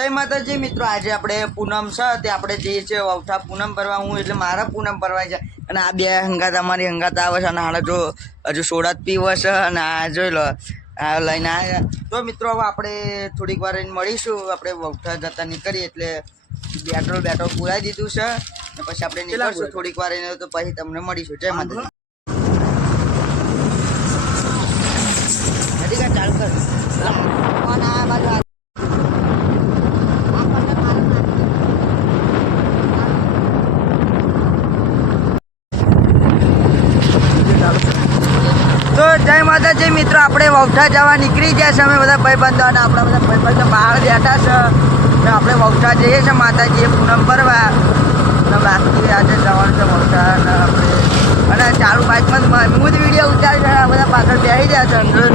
जय माताजी मित्रों, आज આપણે પૂનમ છે તે આપણે જઈએ છીએ વવઠા પૂનમ ભરવા। હું એટલે મારા પૂનમ ભરવા છે અને આ બે હંગાત અમારી હંગાત આવે છે અને હાલ જો હજુ સોડા જ પીવો છે અને આ જોઈ લો આ લઈને આવ્યા। તો મિત્રો હવે આપણે થોડીક વાર મળીશું। આપણે વવઠા જતા નીકળીએ એટલે બેટ્રોલ પુરાઈ દીધું છે અને પછી આપણે નીકળશું થોડીક વાર એને તો પછી તમને મળીશું। જય માતાજી। ચાલુ કર કોણ આ બાજુ तो जय माताजी मित्रों, આપણે વવઠા જવા નીકળી ગયા છે। અમે બધા ભાઈબંધો અને આપણા બધા ભાઈબંધો બહાર બેઠા છે અને આપણે વવઠા જઈએ છીએ માતાજીએ પૂનમ ભરવા અને બાકી આજે જવાનું છે વવઠા અને આપણે અને ચાલુ બાઇકમાં હું જ વિડીયો ઉતારી છે। બધા પાછળ બેસી ગયા છે અંદર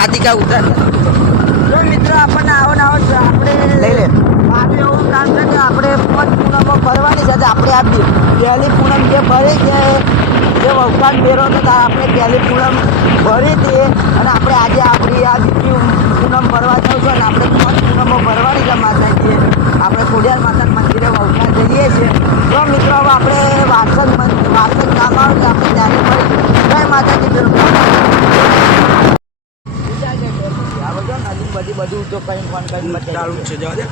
હાથી કા ઉતાર તો મિત્રો આપણને આવો ને આવો આપણે લઈ લે। આજે એવું કામ છે કે આપણે 5 પૂનમો ભરવાની છે। આપણે આ પહેલી પૂનમ જે ભરી કે જે વવઠાનો મેળો હતો ત્યારે આપણે પહેલી પૂનમ ભરી હતી અને આપણે આજે આપણી આ બીજી પૂનમ ભરવા જવું છે અને આપણે 5 પૂનમો ભરવાની છે માતાજીએ। આપણે ખોડિયાર માતાના મંદિરે વવઠા જઈએ છીએ। તો મિત્રો હવે આપણે વાસદ કામ આવે તો આપણે ત્યારે મળી। જય માતાજી બધું તો કઈ ફોન કરીને ચાલુ છે જવા દે।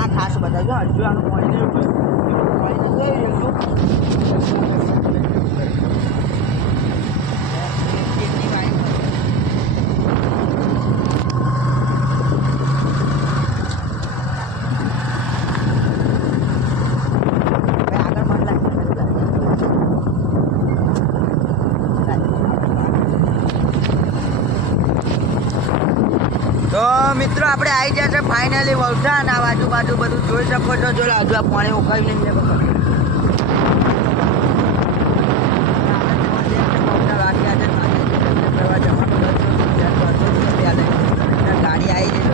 આ ખાસ બતાવજો હજુ આનું પાણી तो मित्रों આપણે આવી ગયા છે ફાઇનલી વવઠા અને આ બાજુ બધું જોઈ શકો છો। જો હજુ આ પાણી ઉકાળી લઈને ગાડી આવી જશે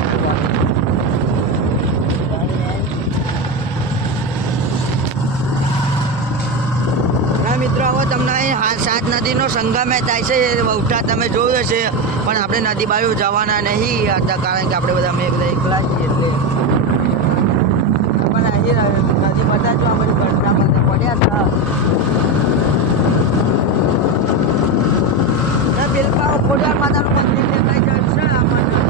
મિત્રો। હવે તમને અહીં 7 નદીનો સંગમ થાય છે વવઠા તમે જોયું હશે પણ આપણે નદી બાજુ જવાના નહીં હતા કારણ કે આપણે બધા અમે બધા એકલા છીએ એટલે પણ અહીં નદી બધા જો અમારી ઘરના બધા પડ્યા હતા। બિલપાવ ખોડિયાર માતાનું મંદિર દેખાઈ જાય છે આપણને।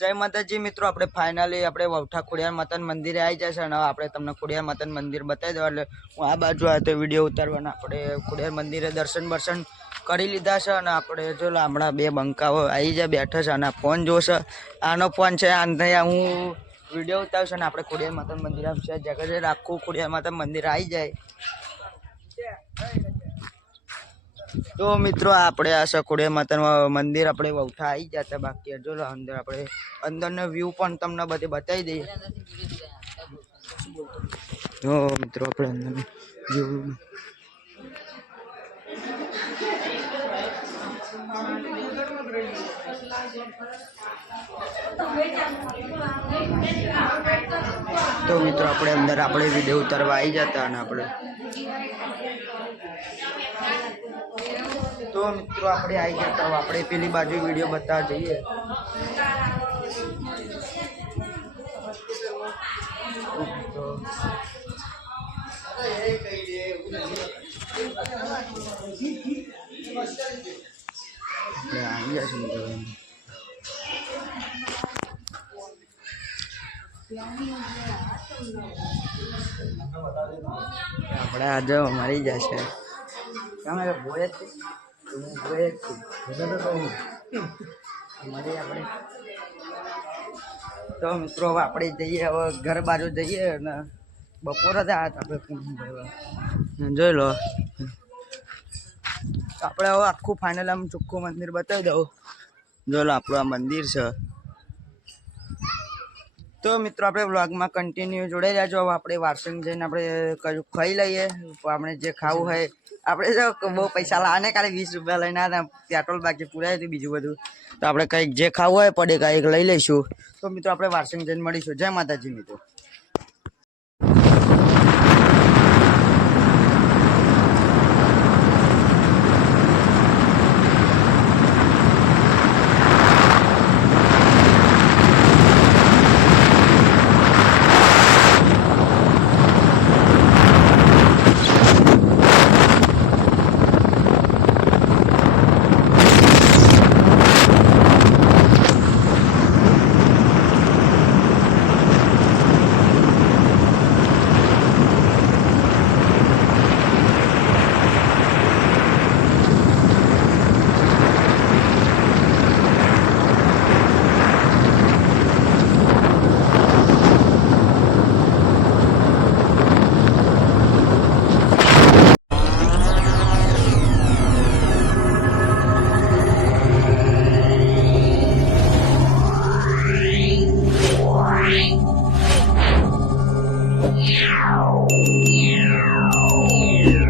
जय माताजी मित्रों, આપણે ફાઇનલી આપણે વવઠા ખોડિયાર માતાના મંદિરે આવી જશે અને આપણે તમને ખોડિયાર માતાનું મંદિર બતાવી દઉં। એટલે હું આ બાજુ આવ્યો તો વિડીયો ઉતારવાના। આપણે ખોડિયાર મંદિરે દર્શન કરી લીધા છે અને આપણે જો હમણાં બે બંકાઓ આવી જાય બેઠા છે અને ફોન જોશે। આનો ફોન છે આને હું વિડીયો ઉતારશું અને આપણે ખોડિયાર માતાનું મંદિર આવશે જગત આખું ખોડિયાર માતાનું મંદિર આવી જાય। तो मित्रों આપણે આ ખોડિયાર માતાનું મંદિર આપણે વવઠા આવી ગયા। બાકી જો અંદર આપણે અંદરનો વ્યૂ પણ તમને બધે બતાવી દઈએ। તો મિત્રો આપણે અંદરનો વ્યૂ तो मित्रों આપણે અંદર આપણે વિડિયો ઉતારવા આવી જતા અને આપણે તો મિત્રો આપણે આવી ગયા તો આપણે પેલી બાજુ વિડીયો બતાવવા જઈએ. તો આવી ગયા છે મિત્રો. આપણે આજે મરી જશે. તમે બોય જ હું બોય જ છું મળી આપણે. તો મિત્રો હવે આપણે જઈએ, હવે ઘર બાજુ જઈએ ને બપોરે જ આપણે જોઈ લો. આપણે હવે આખું ફાઇનલ આમ ચોખ્ખું મંદિર બતાવી દઉં. જો લો આપણું આ મંદિર છે. તો મિત્રો આપણે વ્લોગમાં કન્ટિન્યુ જોડાઈ રહ્યા છો. હવે આપણે વારસંગ જઈને આપણે કશું ખાઈ લઈએ. આપણે જે ખાવું હોય આપણે જો બહુ પૈસા લાવે ને, ખાલી 20 રૂપિયા લઈને આવ્યા, પેટ્રોલ બાકી પૂરાય હતું, બીજું બધું. તો આપણે કંઈક જે ખાવું હોય પડે કંઈક લઈ લઈશું. તો મિત્રો આપણે વારસંગ જઈને મળીશું. જય માતાજી મિત્રો. Yeah.